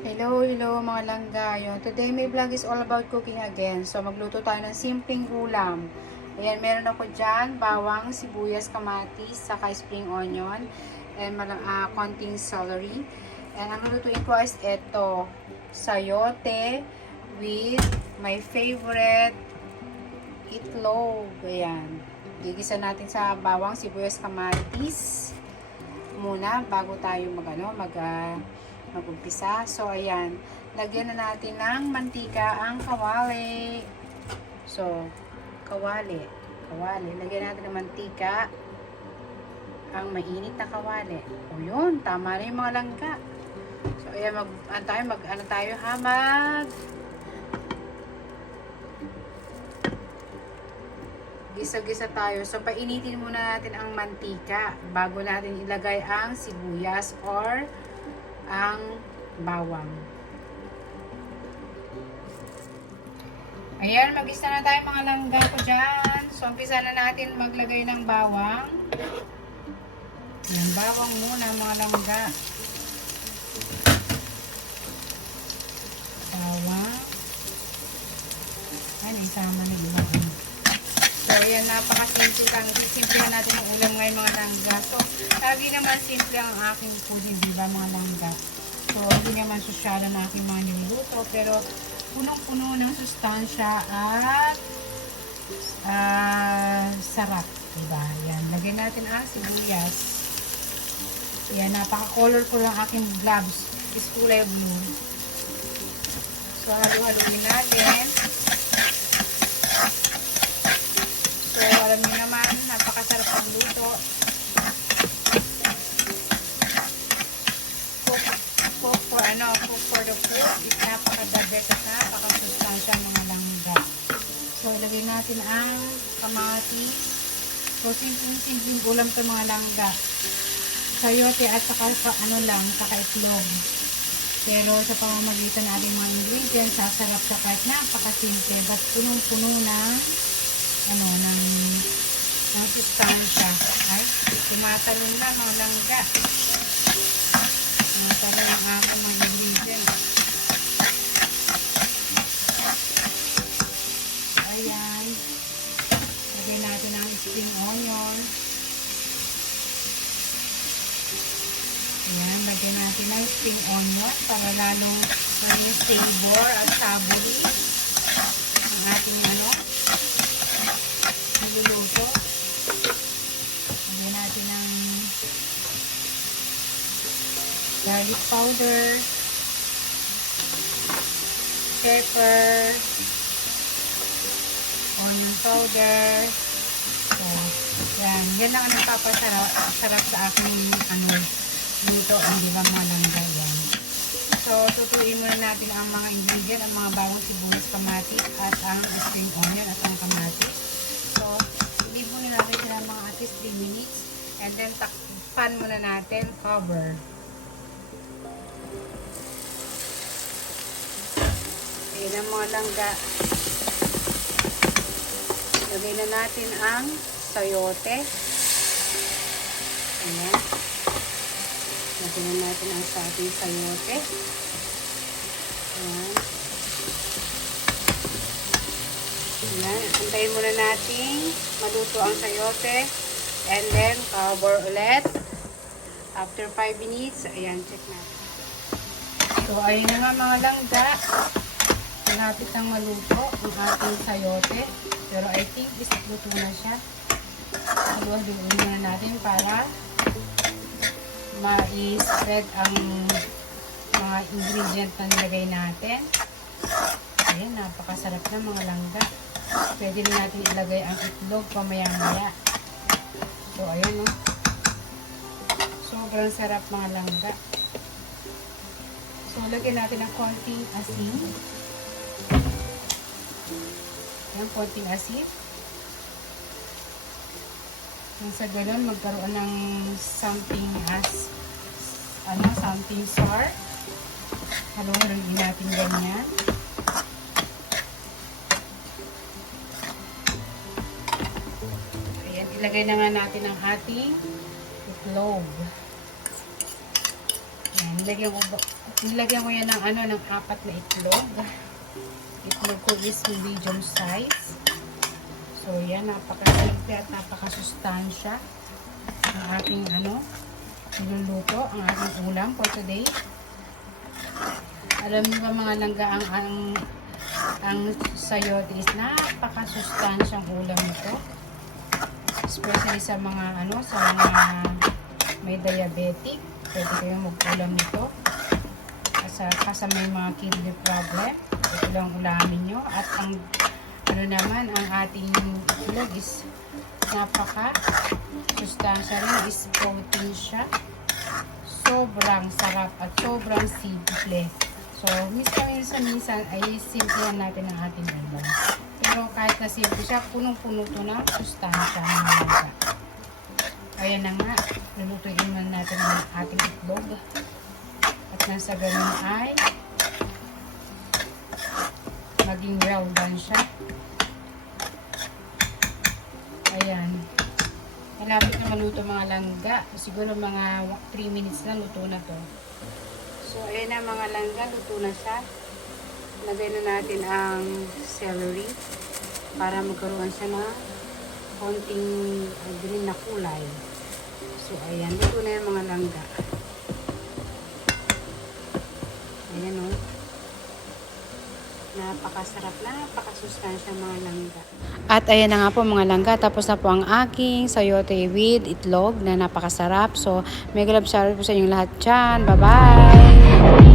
Hello mga langga. Yun. Today my vlog is all about cooking again. So magluto tayo ng simpleng ulam. Ayan, meron ako dyan, bawang, sibuyas, kamatis, saka spring onion, and konting celery. And ang lulutuin ko is ito, sayote with my favorite itlog. Ayan. Gigisa natin sa bawang, sibuyas, kamatis muna bago tayo mag-umpisa. So, ayan. Lagyan na natin ng mantika ang kawali. So, kawali. Lagyan natin ng mantika ang mainit na kawali. O yun, tama na yung mga langga. So, ayan, ano tayo ha, gisa-gisa tayo. So, painitin muna natin ang mantika bago natin ilagay ang sibuyas or ang bawang. Ayan, mag-isa na tayo mga langga ko dyan. So, umpisa na natin maglagay ng bawang. Ayan, bawang muna mga langga. Bawang. Ayan, isama na iba. So, ayan, napaka-simple lang. Simple natin ang ulam ngayon mga langga. So, lagi naman simple ang aking food, di ba mga langga? So, hindi naman sosyal ang aking mga niluluto. Pero, punong-puno ng sustansya at sarap. Diba? Ayan, lagyan natin ang sibuyas. Ayan, napaka-colorful ang aking gloves. Is kulay blue. So, halu-haluin natin. So, alam niyo naman, napakasarap magluto. Cook for the food. It's napaka-dabet at napaka-sustansya mga langga. So, ilagay natin ang kamatis. So, simpleng ulam ito mga langga. Sayote at saka saka itlog. Pero sa pamamagitan ng ating mga ingredients, sasarap sa kahit napaka-simple. But punong-puno ng sustansya. Ay, tumatalon na mga langga. Tumatalon ang aking mga ingredients. Ayan. Lagyan natin ang spring onion. Ayan, lagyan natin ang spring onion para lalong may flavor at savory ang ating niluluto. Lagyan natin ang garlic powder, pepper, onion powder. So, yan lang ang nagpapasarap sa aking luto, hindi ba mga langga yan. So, tutuin muna natin ang mga ingredient, ang mga bawang, sibuyas, kamatis, at ang spring onion at ang kamatis. So, leave muna natin sila mga at least 3 minutes. And then, takpan muna natin, cover. Ayan ang mga langga. Lagay na natin ang sayote. Ayan. Lagyan na natin ang ating sayote. Ayan. Ayan. Antayin muna natin maluto ang sayote. And then, cover ulit. After 5 minutes, ayan, check natin. So, ayun na nga mga langga. Malapit nang maluto ang ating sayote. Pero I think luto na siya. Haluhaluin muna natin para ma-spread ang mga ingredient na nilagay natin. Ayan, napakasarap na mga langga. Pwede na natin ilagay ang itlog pamaya-maya. So, ayan o. Sobrang sarap mga langga. So, lagyan natin ng konting asin. Ayan, konting asin. Nang sa ganun, magkaroon ng something sour. Haluhaluin natin ganyan. Ayan, ilagay na nga natin ang ating itlog. Ayan, ilagay ko Nilagyan ko yan ng ng 4 na itlog. Itlog ko is medium size. So yan, napaka-simple at napaka-sustansya ang ating niluluto, ang ating ulam for today. Alam niyo ba mga langga, ang sayote is napaka-sustansyang ulam nito. Especially sa mga may diabetic, pwede kayong mag-ulam nito. Kasi may mga kidney problem, ito lang ulamin nyo. At ang ang ating itlog is napaka-sustansya rin, is protein siya. Sobrang sarap at sobrang simple. So, minsan ay simple natin ang ating ulam. Pero kahit na simple siya, punong-puno to ng sustansya ng mga. Ayan na nga, lulutuin man natin ang ating itlog. At nasa ganun ay maging well done siya. Ayan. Malapit na maluto mga langga. Siguro mga 3 minutes na luto na to. So, ayan na mga langga, luto na siya. Lagay na natin ang celery para magkaroon siya ng konting green na kulay. So, ayan. Luto na yung mga langga. Ayan o. Napakasarap, napakasustansya mga langga. At ayan na nga po mga langga. Tapos na po ang aking sayote with itlog na napakasarap. So, mega love shout out po sa inyong lahat dyan. Bye-bye!